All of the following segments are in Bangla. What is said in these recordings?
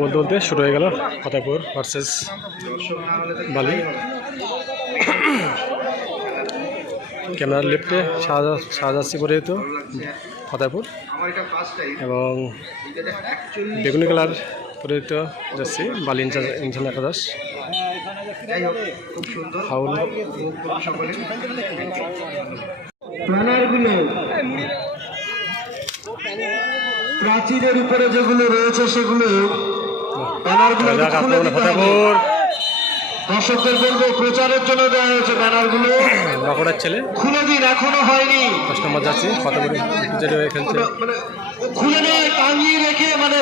বলতে বলতে শুরু হয়ে গেল ফতেপুর ভার্সেস বালি। ক্যামেরার লিফটে শাহজাসি করে দিত ফতেপুর এবং বেগুনি কালার করে দিত যাচ্ছি বালি ইনচান একাদশ। ব্যানারগুলো প্রাচীরের উপরে যেগুলো রয়েছে সেগুলো ব্যানারগুলো দর্শকদের বলব প্রচারের জন্য দেওয়া হয়েছে ব্যানারগুলো। বাঁকুড়ার ছেলে। খুলে দিন এখনও হয়নি। দশ নম্বর যাচ্ছি ফতেপুরে খেলছে। মানে খুলে নয় টাঙিয়ে রেখে মানে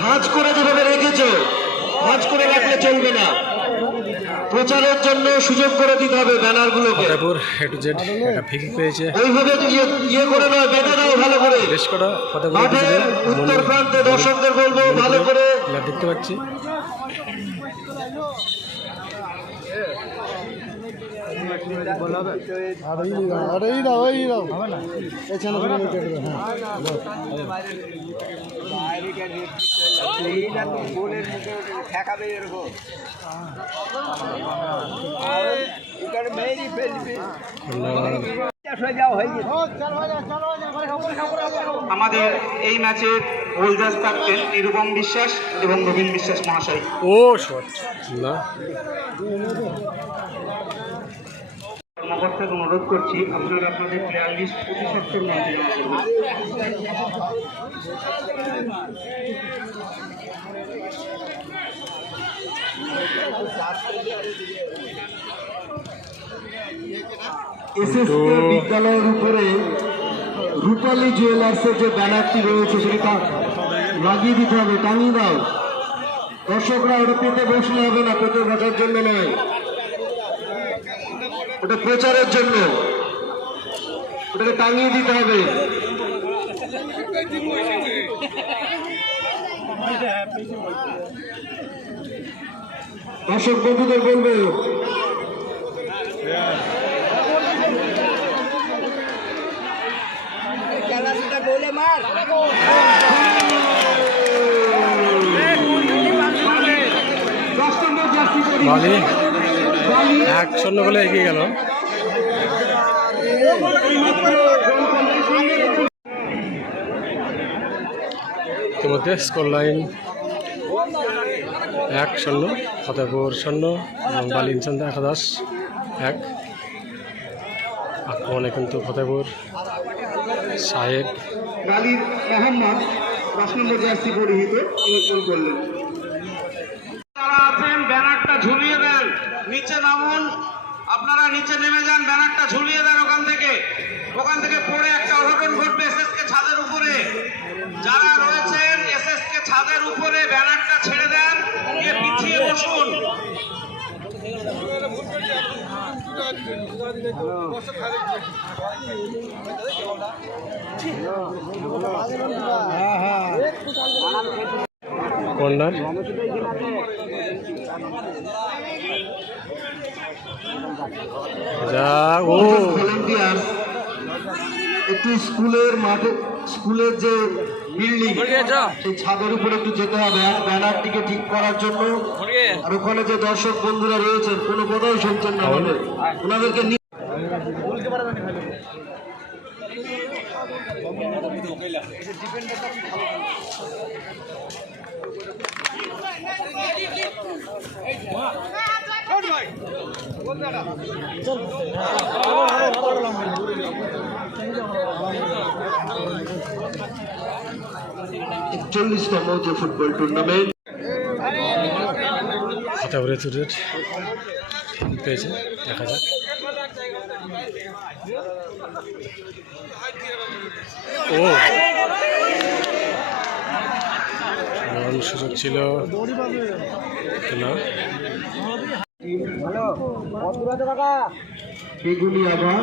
ভাঁজ করে যেভাবে রেখেছো ভাঁজ করে রাখলে চলবে না। প্রচারের জন্য সুযোগ করে দিতে হবে ব্যানারগুলোকে। ফতেপুর এ টু জেড একটা ফিকি পেয়েছে। ওইভাবে ইয়ে ইয়ে করে নয় বেঁধে দাও ভালো করে। বেশ কটা উত্তর প্রান্তে দর্শকদের বলব ভালো করে। দেখতে পাচ্ছি। আমাদের এই ম্যাচে ওল্ডাস ক্যাপ্টেন নিরুপম বিশ্বাস এবং রবীন বিশ্বাস মহাশয়। ও শট না। কর্মকর্তাকে অনুরোধ করছি আপনারা আপনাদের প্লেয়ার লিস্ট প্রতি সপ্তাহের মধ্যে জমা করুন। এসএসকে বিদ্যালয়ের উপরে রূপালী জুয়েলার্সের যে ব্যানারটি রয়েছে সেটা লাগিয়ে দিতে হবে। টাঙিয়ে দাও। দর্শকরা ওটা পেতে বসলে হবে না পেতে বসার জন্য নয়। ওটা প্রচারের জন্য। ওটাকে টাঙিয়ে দিতে হবে। দর্শক বন্ধুদের বলবে এক শূন্য বলে এগিয়ে গেল। ইতিমধ্যে স্কোর লাইন এক শূন্য ফতেপুর শূন্য এবং বালি ইনচান্দ একাদশ এক। আক্রমণে কিন্তু ফতেপুর সাহেব। গালির মোহাম্মদ দশ নম্বর যারা আছেন, ব্যানারটা ঝুলিয়ে দেন, নিচে নামুন। আপনারা নিচে নেমে যান, ব্যানারটা ঝুলিয়ে দেন ওখান থেকে। ওখান থেকে পড়ে একটা অঘটন ঘটবে এসএস কে ছাদের উপরে। যারা রয়েছেন এসএস কে ছাদের উপরে ব্যানারটা ছেড়ে দেন। বসুন। যা ও। একটু স্কুলের মাঠে স্কুলের যে বিল্ডিং সেই ছাদের উপরে একটু যেতে হবে। আর ব্যানারটিকে ঠিক করার জন্য আর ওখানে যে দর্শক বন্ধুরা রয়েছেন কোনো কথাই শুনছেন না আমাদের ওনাদেরকে নিয়ে একচল্লিশতম যে ফুটবল টুর্নামেন্ট ফতেপুরে চুরের পেয়েছে দেখা যাক। ও। সুযোগ ছিল। না। বেগুনি আবার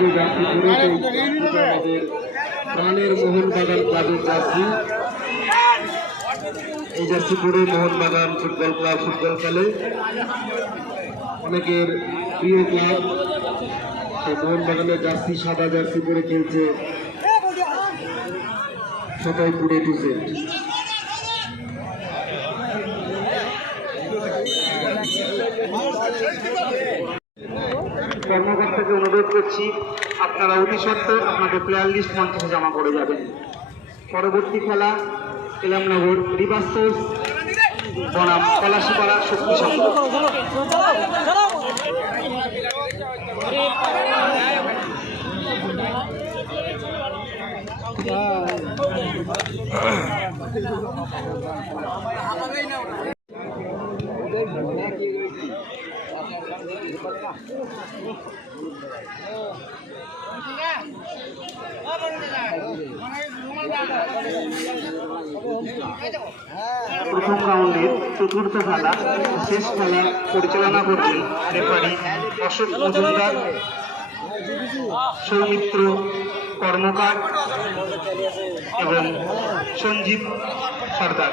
যে জার্সি পরে আমাদের প্রাণের মোহনবাগান ক্লাবের জার্সি এই জার্সি পরে মোহনবাগান ফুটবল ক্লাব, ফুটবল খেলে। অনেকের প্রিয় ক্লাব। সেই মোহনবাগানের জার্সি, সাদা জার্সি পরে খেলছে। সতাইপুর এ টু কর্মকর্তাকে অনুরোধ করছি, আপনারা অতি সত্ত্বর আপনাদের প্লেয়ার লিস্ট মঞ্চে জমা করে যাবেন পরবর্তী খেলা ইলামনগর রিভার্সোস, বনাম, পলাশিপাড়া শক্তি সংঘ প্রথম রাউন্ডের চতুর্থ খেলা, শেষ খেলা পরিচালনা করবেন রেফারি অশোক মজুমদার সৌমিত্র কর্মকার এবং সঞ্জীব সর্দার।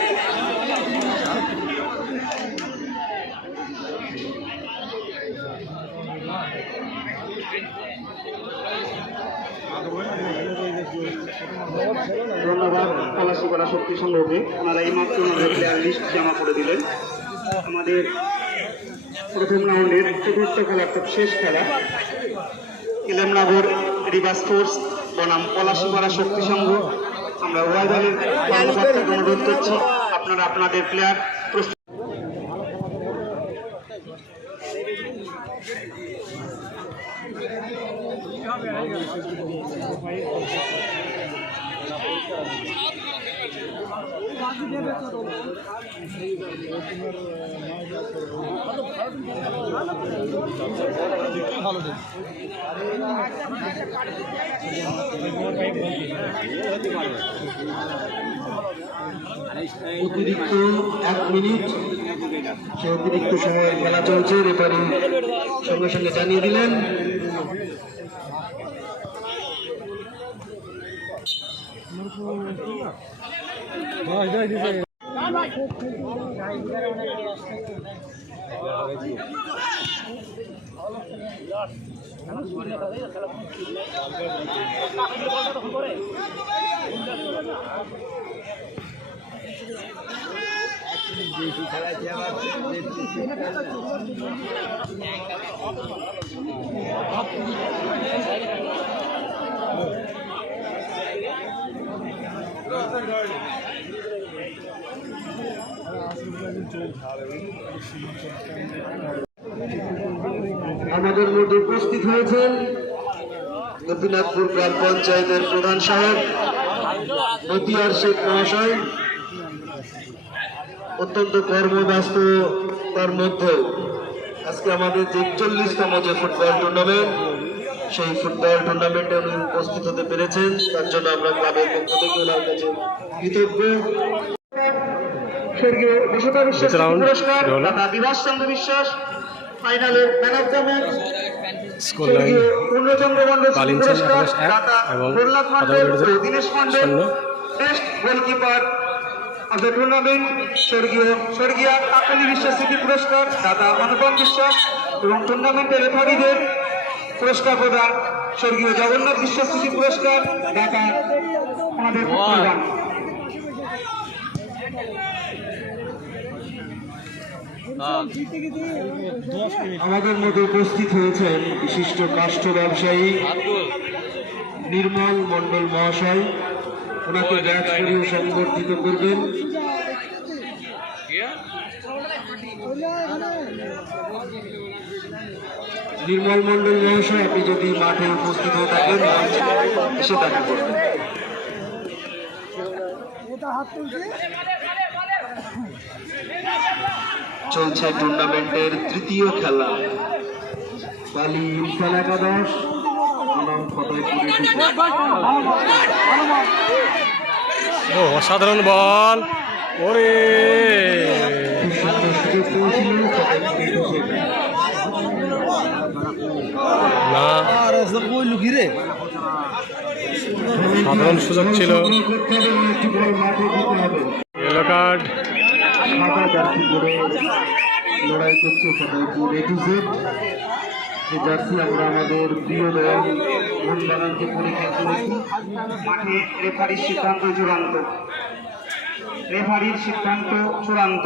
ধন্যবাদ পলাশিপাড়া শক্তি সংগ্রহে ওনারা এই মাত্র প্লেয়ার লিস্ট জমা করে দিলেন। আমাদের প্রথম রাউন্ডের চতুর্থ খেলা, অর্থাৎ শেষ খেলা, ইলেমনগর রিভার স্পোর্টস বনাম পলাশিপাড়া শক্তি সংঘ আমরা উভয় দলের কর্মকর্তাকে অনুরোধ করছি, আপনারা আপনাদের প্লেয়ার প্রস্তুত। অতিরিক্ত এক মিনিট। সে অতিরিক্ত সময় খেলা চলছে রেফারি সঙ্গে সঙ্গে জানিয়ে দিলেন। খেলা আমাদের মধ্যে উপস্থিত হয়েছেন গোপীনাথপুর গ্রাম পঞ্চায়েতের প্রধান সাহেব, মতিয়ার শেখ মহাশয়। অত্যন্ত কর্মব্যস্ত তার মধ্যে আজকে আমাদের যে একচল্লিশতম যে ফুটবল টুর্নামেন্ট সেই ফুটবল টুর্নামেন্টে উনি উপস্থিত হতে পেরেছেন। তার জন্য আমরা ক্লাবের পক্ষ থেকে ওনার কাছে কৃতজ্ঞ। স্বর্গীয় বিশ্বতা বিশ্বাস পুরস্কার। দাদা চন্দ্র বিশ্বাস ফাইনালে ম্যান অফ দ্য ম্যাচ স্বর্গীয় পূর্ণচন্দ্র পুরস্কার প্রহ্লাদ ও দীনেশ বেস্ট গোলকিপার স্বর্গীয় স্বর্গীয় কাকলি বিশ্বাস স্মৃতি পুরস্কার দাদা অনুপম বিশ্বাস এবং টুর্নামেন্টের রেফারিদের পুরস্কার প্রদান স্বর্গীয় জগন্নাথ বিশ্বাস পুরস্কার দাদা আমাদের প্রদান আমাদের মধ্যে উপস্থিত হয়েছেন বিশিষ্ট কাষ্ঠ ব্যবসায়ী নির্মল মণ্ডল মহাশয়। ওনাকে ব্যাচ করিয়ে সংবর্ধিত করবেন। নির্মল মণ্ডল মহাশয় আপনি যদি মাঠে উপস্থিত হয়ে থাকেন এসে দেখা করবেন। চলছে টুর্নামেন্টের তৃতীয় খেলা। বালি ইনসান একাদশ ও অসাধারণ বল। ওরে সুন্দর সুযোগ পেয়েছিল ফতেপুরি ঢুকে না। সাধারণ সুযোগ ছিল। ইয়েলো কার্ড লড়াই করছে ফতেপুর এ টু জেড এই জার্সি আমরা আমাদের প্রিয় দল মোহনবাগানকে পরীক্ষা করেছি মাঠে রেফারির সিদ্ধান্ত চূড়ান্ত রেফারির সিদ্ধান্ত চূড়ান্ত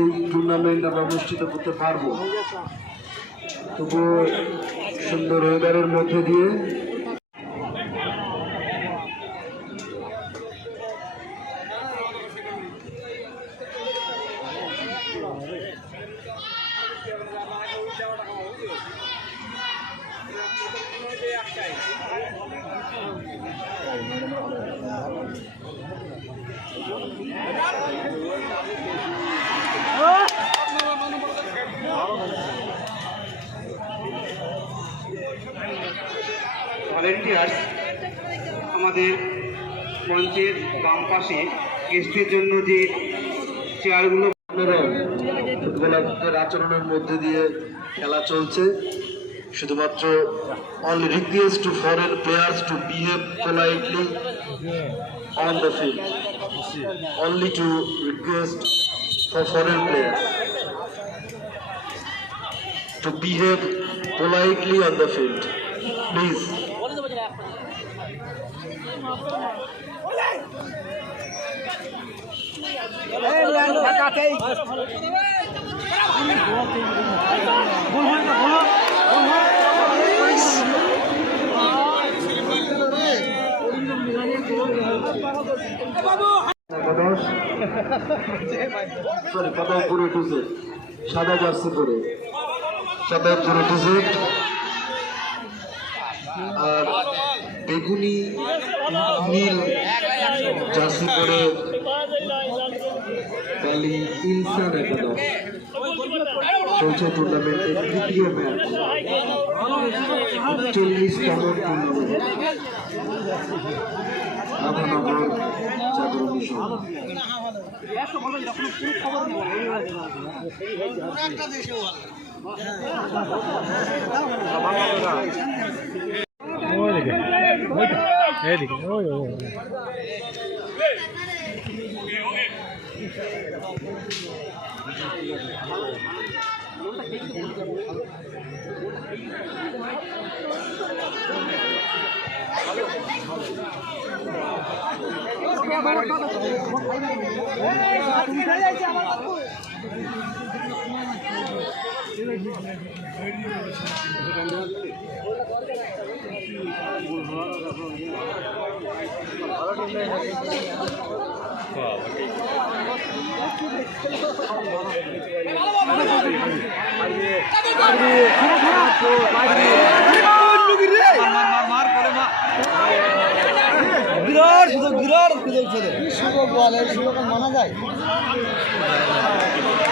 এই টুর্নামেন্ট আমরা অনুষ্ঠিত করতে পারব। তবুও সুন্দর ওয়েদারের মধ্যে দিয়ে আমাদের মঞ্চের বাম পাশে গেস্টের জন্য যে চেয়ারগুলো ফুটবলারদের আচরণের মধ্যে দিয়ে খেলা চলছে, শুধুমাত্র only request to foreign players to behave politely on the field only to request for foreign players to behave politely on the field please to সাদা জার্সি পরে। ফতেহপুর টু জেড আর বেগুনি নীল জার্সি পরে কালি ইনসান একাদশ চলছে টুর্নামেন্টের তৃতীয় ম্যাচ চল্লিশতম tournament Eh, di oh, oh.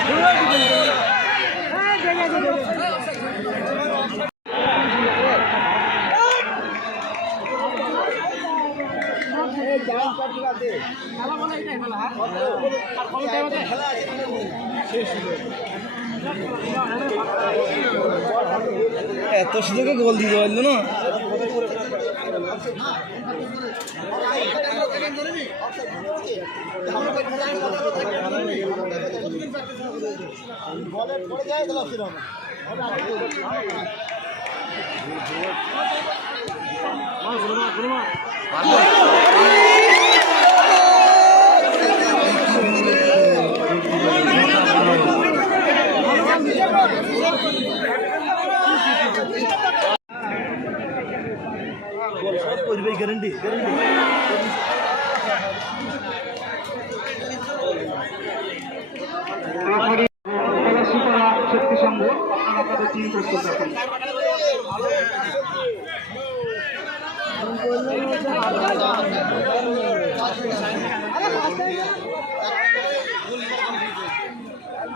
ওইটা এইদিকে ওই ওই ওই। এত সুযোগে গোল দিতে পারল না। গ্যারেন্টি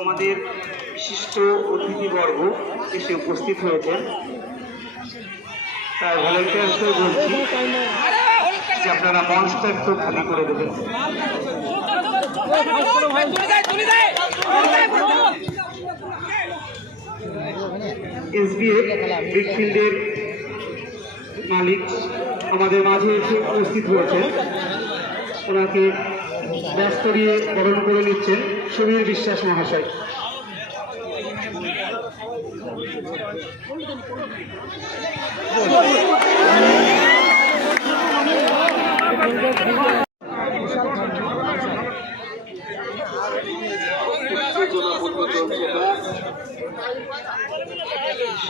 আমাদের বিশিষ্ট অতিথিবর্গ এসে উপস্থিত হয়েছেন। তাই ভলেন্টিয়ার্সদের বলছি যে আপনারা মঞ্চটা একটু খালি করে দেবেন। এসবিএফ মালিক আমাদের মাঝে এসে উপস্থিত হয়েছেন ওনাকে ব্যস্ত দিয়ে বরণ করে নিচ্ছেন সমীর বিশ্বাস মহাশয়।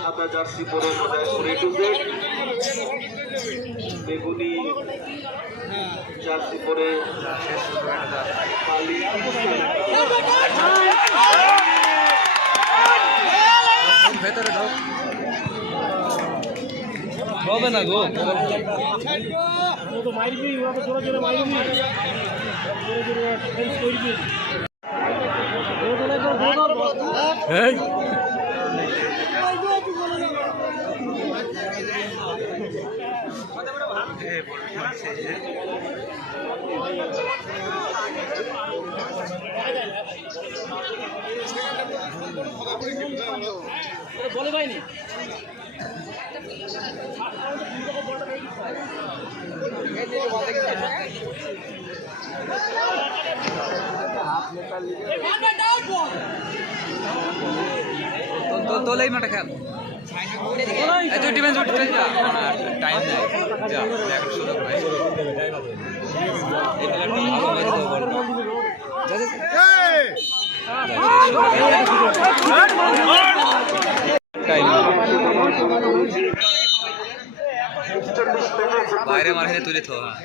সাদা জার্সি পরে পরে টুজে বেগুনি জার্সি পরে কালি ভেতরে ঢোক হবে না গো? এই তোলেই মাঠে খেল। তুই ডিফেন্স যা। টাইম নাই যা দেখ সুযোগ নাই। বাইরে মারহে তুলে তো হ্যাঁ।